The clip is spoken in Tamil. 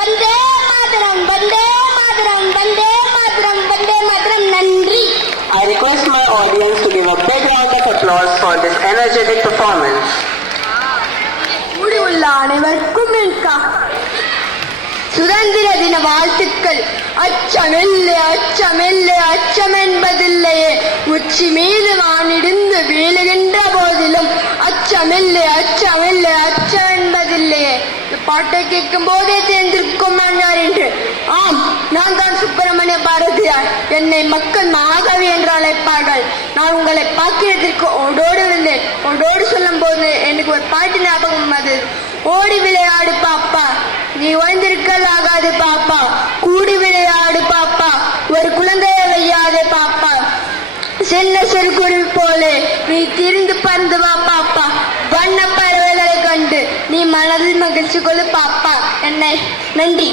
வந்தே மாதரம் வந்தே மாதரம் வந்தே மாதரம் வந்தே மாதரம். நன்றி. I request my audience to give a big round of applause for this energetic performance. முடிவுள்ள அனைவருக்கும் சுதந்திர தின வாழ்த்துக்கள். அச்சமில்லை அச்சமில்லை அச்சம் என்பதில்லையே, உச்சி மீது வானிடிந்து வீழுகின்ற போதிலும் அச்சமில்லை அச்சமில்லை அச்சம் என்பதில்லையே. இந்த பாட்டை கேட்கும் போதே தெரிந்திருக்கும் மன்னார் என்று. ஆம், நான் தான் சுப்பிரமணிய பாரதியார். என்னை மக்கள் மாகவி என்று அழைப்பார்கள். நான் உங்களை பார்க்கிறதற்கு ஓடோடு இருந்தேன். ஓடோடு சொல்லும் போது எனக்கு ஒரு பாட்டு ஞாபகம் அது. ஓடி விளையாடு பாப்பா, நீ ஓய்ந்திருக்கல் ஆகாது பாப்பா, கூடி விளையாடு பாப்பா, ஒரு குழந்தையை வையாதே பாப்பா, சின்ன சிறுகுருவி போலே நீ திரிந்து பறந்து வா பாப்பா, வண்ண பறவைகளை கண்டு நீ மனதில் மகிழ்ச்சி கொள்ளு பாப்பா. என்னை நன்றி.